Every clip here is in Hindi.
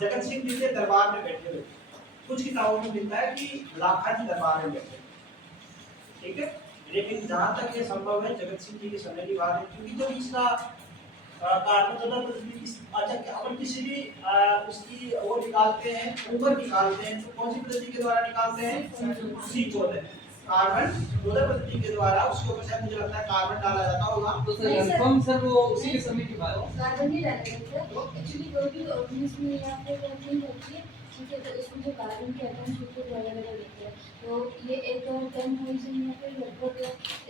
जगत सिंह जी के दरबार में बैठे हुए। कुछ किताबों में मिलता है कि लाखा जी दरबार में बैठे, ठीक है। लेकिन जहां तक ये संभव है जगत सिंह जी के समय की बात है, क्योंकि जब इसका अच्छा अपन किसी भी उसकी वो निकालते हैं, उम्र निकालते हैं, तो कौन सी पद्धति के द्वारा निकालते हैं? C14 कार्बन 14 पद्धति के द्वारा। उसके ऊपर शायद मुझे लगता है कार्बन डाला जाता होगा। तो सर कंफर्म सर वो उसी के समय की बात है। कार्बन नहीं डाला जाता है एक्चुअली, कोई भी ऑर्गेनिज्म में यहाँ पे नहीं होती है, ठीक है। तो इसमें जो कार्बन के एटम्स होते हैं अलग अलग होते हैं, तो ये एक 10,000 या फिर लगभग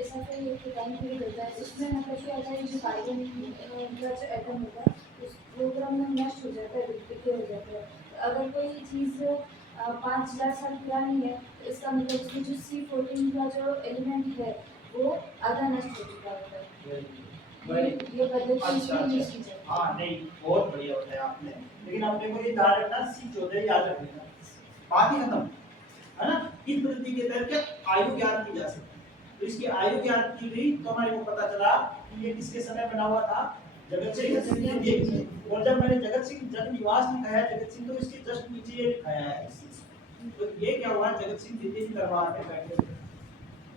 ऐसा कोई एक टाइम पीरियड होता है, उसमें मतलब क्या होता है, जो कार्बन का जो एटम होता है उस प्रोग्राम में नष्ट हो जाता है, डिके हो जाता है। अगर कोई चीज़ 5 लाख साल पुरानी है, तो इसका मतलब उसमें जो C14 का जो एलिमेंट है वो आधा नष्ट हो चुका होता है। ये पद्धति इसमें यूज की जाती है। हाँ नहीं, बहुत बढ़िया बताया आपने। लेकिन अपने को ये ध्यान रखना, C14 याद रखना, बात ही खत्म है ना। इस पद्धति के तहत आयु ज्ञात की जा सकती है। तो इसकी आयु ज्ञात की गई तो हमारे को पता चला कि ये किसके समय बना हुआ था? जगत सिंह जी। और जब मैंने जगत सिंह जन निवास लिखा है जगत सिंह, तो इसके जस्ट नीचे ये लिखाया है। तो ये क्या हुआ, जगत सिंह जी के दरबार में बैठे थे।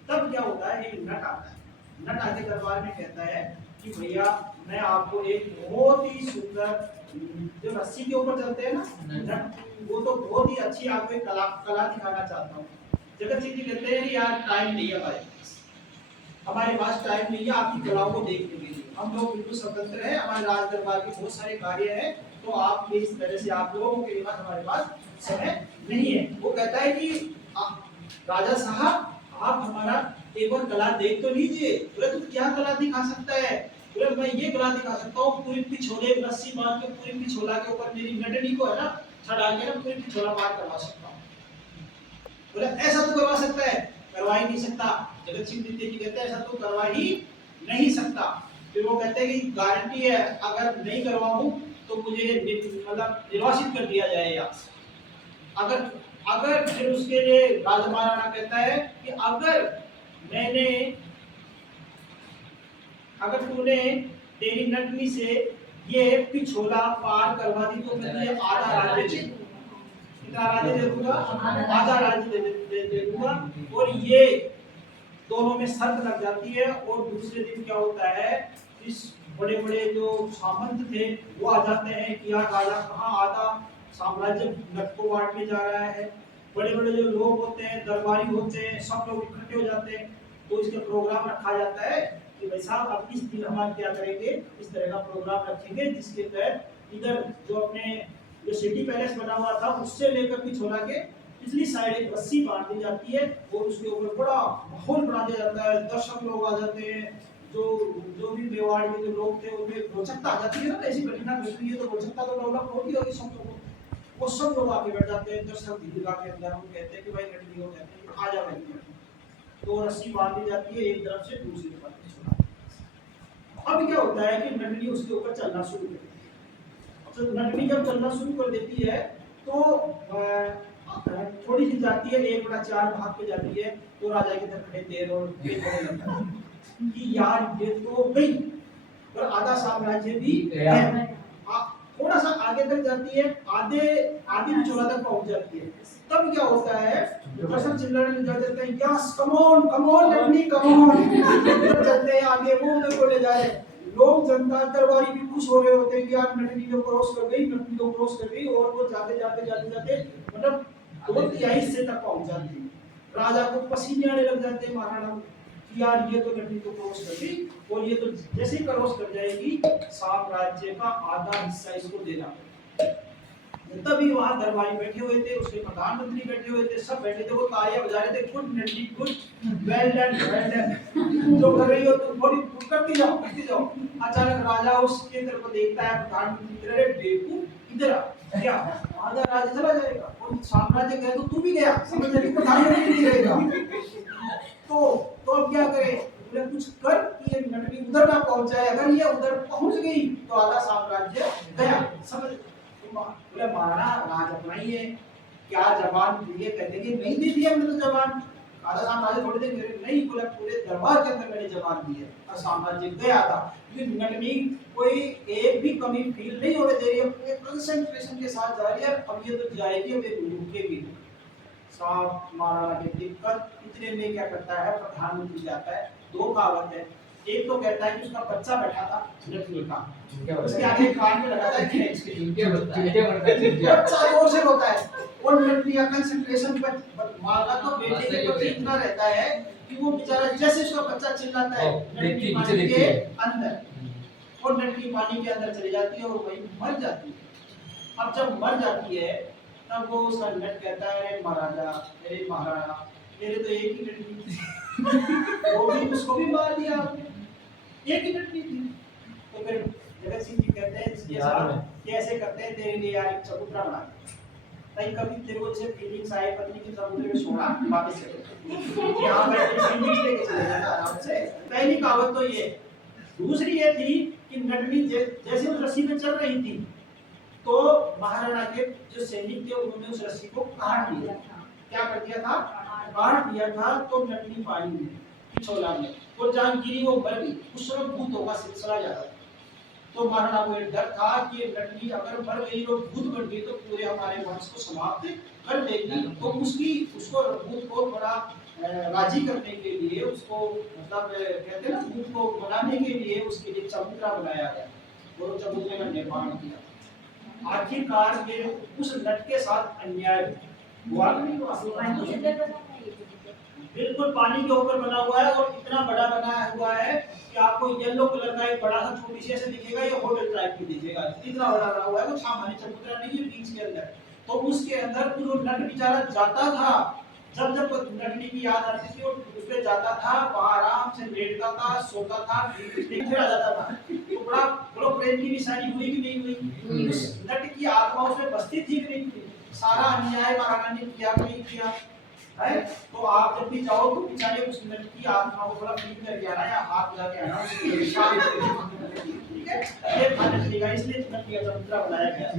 तब क्या होता है, एक नट आता है। नट आके दरबार में कहता है कि भैया मैं आपको एक बहुत ही सुंदर, जो रस्सी के ऊपर चलते हैं ना नट, वो तो बहुत ही अच्छी आपको एक कला दिखाना चाहता हूँ। जगत सिंह जी कहते हैं यार टाइम नहीं है भाई, हमारे पास टाइम नहीं है आपकी कलाओं को देखने के लिए। हम लोग बिल्कुल स्वतंत्र हैं, हमारे राज दरबार के बहुत सारे कार्य हैं, तो आप ये इस तरह से आप लोगों के पास हमारे पास समय नहीं है। वो कहता है कि राजा साहब आप हमारा एक बार कला देख तो लीजिए। बोले तुम क्या कला दिखा सकता है? बोले मैं ये कला दिखा सकता हूँ, पूरी पिछोले रस्सी बांध के पूरी पिछोला के ऊपर मेरी नटनी को है ना चढ़ा के ना पूरी पिछोला पार करवा सकता हूँ। बोले ऐसा तो करवा सकता है? करवा ही नहीं सकता। जगत सिंह जी कहते हैं ऐसा तो करवा ही नहीं सकता। फिर वो कहते हैं कि गारंटी है अगर नहीं करवाऊं तो मुझे मतलब निर्वासित कर दिया जाएगा। अगर अगर फिर उसके लिए राजा महाराणा कहता है कि अगर तूने तेरी नटनी से ये पिछोला पार करवा दी तो मैं तुझे आधा राज्य दे दूंगा। कितना राज्य दे दूंगा? आधा राज्य दे दूंगा। और ये दोनों में शर्त लग जाती है। और दूसरे दिन क्या होता है, इस बड़े बड़े जो सामंत थे वो आ जाते हैं कि यार राजा कहाँ आधा साम्राज्य नट को बांटने जा रहा है। बड़े बड़े जो लोग होते हैं, दरबारी होते हैं, सब लोग इकट्ठे हो जाते हैं। तो इसका प्रोग्राम रखा जाता है कि भाई साहब अब इस दिन हम क्या करेंगे, इस तरह का प्रोग्राम रखेंगे जिसके तहत इधर जो अपने जो सिटी पैलेस बना हुआ था उससे लेकर पिछोला के पिछली साइड एक रस्सी बांध दी जाती है और उसके ऊपर बड़ा माहौल बना दिया जाता है। दर्शक लोग आ जाते हैं, जो भी मेवाड़ के जो लोग थे उनमें रोचकता आ जाती है ना, ऐसी घटना घट रही है तो रोचकता तो डेवलप होती होगी सब लोगों को। वो सब लोग आके बैठ जाते हैं, दर्शक दीर्घा के अंदर हम कहते हैं कि भाई लड़की हो, कहते हैं आ जा भाई। तो रस्सी बांध दी जाती है एक तरफ से दूसरी तरफ। अब क्या होता है कि नटनी उसके ऊपर चलना शुरू कर देती है। तो नटनी जब चलना शुरू कर देती है तो थोड़ी सी जाती है, 1/4 भाग पे जाती है। तो राजा की तरफ खड़े देर और कि यार ये तो गई और आधा साम्राज्य भी है। थोड़ा सा आगे तक जाती है, आधी पिछोला तक पहुंच जाती है। तब क्या होता है, दर्शक चिल्लाने लग जाते हैं, यस कम ऑन नटनी कम ऑन। चलते हैं आगे, वो उधर को ले जा रहे हैं। लोग जनता दरबारी भी खुश हो रहे होते हैं कि यार नटनी तो क्रॉस कर गई, नटनी तो क्रॉस कर गई। और वो जाते जाते मतलब 2/3 हिस्से तक पहुंच जाती है। राजा को पसीने आने लग जाते हैं महाराणा कि यार ये तो नटनी तो क्रॉस कर गई, और ये तो जैसे ही क्रॉस कर जाएगी साम्राज्य का आधा हिस्सा इसको देना। तभी वहां दरबारी बैठे हुए थे, उसके प्रधानमंत्री बैठे हुए थे, सब बैठे थे, वो तालियां बजा रहे थे, good Natni good, well done. जो कर रही हो तुम थोड़ी करती जाओ। अचानक राजा उसके तरफ देखता है, प्रधानमंत्री अरे बेवकूफ इधर आ, क्या आधा राज्य चला जाएगा और साम्राज्य गया तो तू भी गया, समझ रही प्रधानमंत्री नहीं रहेगा। तो अब क्या करे, बोले कुछ कर कि ये नटनी उधर ना पहुंच जाए। अगर ये उधर पहुंच गई तो आधा साम्राज्य गया, समझ। बोले महाराणा राज अपना ही है, क्या जबान दिए? कहते कि नहीं दी थी हमने तो जबान। आधा साम्राज्य थोड़ी देर मेरे नहीं, पूरे दरबार के अंदर मैंने जमा दी है और साम्राज्य गया था। लेकिन नटनी कोई एक भी कमी फील नहीं होने दे रही है, पूरे कंसंट्रेशन के साथ जा रही है। अब ये तो जाएगी, अब ये रुकेगी। साहब महाराणा की दिक्कत इतने में क्या करता है, प्रधानमंत्री जाता है। दो कहावत है, एक तो कहता है कि उसका बच्चा बैठा था नटनी का, उसके आगे कान में लगा था खींच के, बच्चा जोर से रोता है और नटनी का कंसंट्रेशन माँ का तो बेटे के प्रति इतना रहता है कि वो बेचारा जैसे उसका बच्चा चिल्लाता है नटनी पानी के अंदर, और नटनी पानी के अंदर चली जाती है और वही मर जाती है। अब जब मर जाती है तब वो उसका नट कहता है, अरे महाराजा, अरे महाराणा, मेरे तो एक ही नटनी थी, वो भी उसको भी मार दिया आपने, एक ही नटनी थी। तो फिर जगत सिंह जी कहते हैं इसके साथ कैसे करते हैं, तेरे लिए यार एक चबूतरा बना दे, कभी तेरे को से फीलिंग्स आए पत्नी की चबूतरे में सोना वापस चले यहाँ बैठ के फीलिंग्स लेके चले जाना आराम से। पहली कहावत तो ये। दूसरी ये थी कि नटनी जैसे उस रस्सी में चल रही थी तो महाराणा के जो सैनिक थे उन्होंने उस रस्सी को काट दिया। क्या कर दिया था? काट दिया था। तो नटनी पानी में पिछोला में और जहाँ गिरी वो मर गई। उस समय भूतों का सिलसिला ज्यादा था, तो महाराणा को एक डर था कि नटनी अगर मर गई और भूत बन गई तो पूरे हमारे वंश को समाप्त कर देगी। तो उसको भूत को बड़ा राजी करने के लिए, उसको मतलब कहते हैं ना, भूत को बनाने के लिए उसके लिए चबूतरा बनाया गया और चबूतरे का निर्माण किया। आखिरकार ये उस नट के साथ अन्याय हुआ नहीं हुआ? बिल्कुल पानी के ऊपर बना हुआ है और इतना बड़ा बना हुआ है कि आपको येलो कलर का एक बड़ा सा छोटी सी ऐसे दिखेगा, ये होटल टाइप की दिखेगा, इतना बड़ा बना हुआ है। कुछ सामान्य चबूतरा नहीं है बीच के अंदर। तो उसके अंदर जो नट बेचारा जाता था, जब नटनी की याद आती थी उस पे जाता था, वहां आराम से लेटता था, सोता था, फिर आ जाता था। तो बड़ा बोलो प्रेम की निशानी हुई कि नहीं हुई? उस नट की आत्मा उसमें बसती थी कि नहीं थी? सारा अन्याय महाराणा ने किया कि नहीं किया है? तो आप जब भी जाओ तो बेचारे उस नट की आत्मा को थोड़ा फील करके आना या हाथ लगा के आना, ठीक है? ये ध्यान रखिएगा, इसलिए नट का चबूतरा बनाया गया।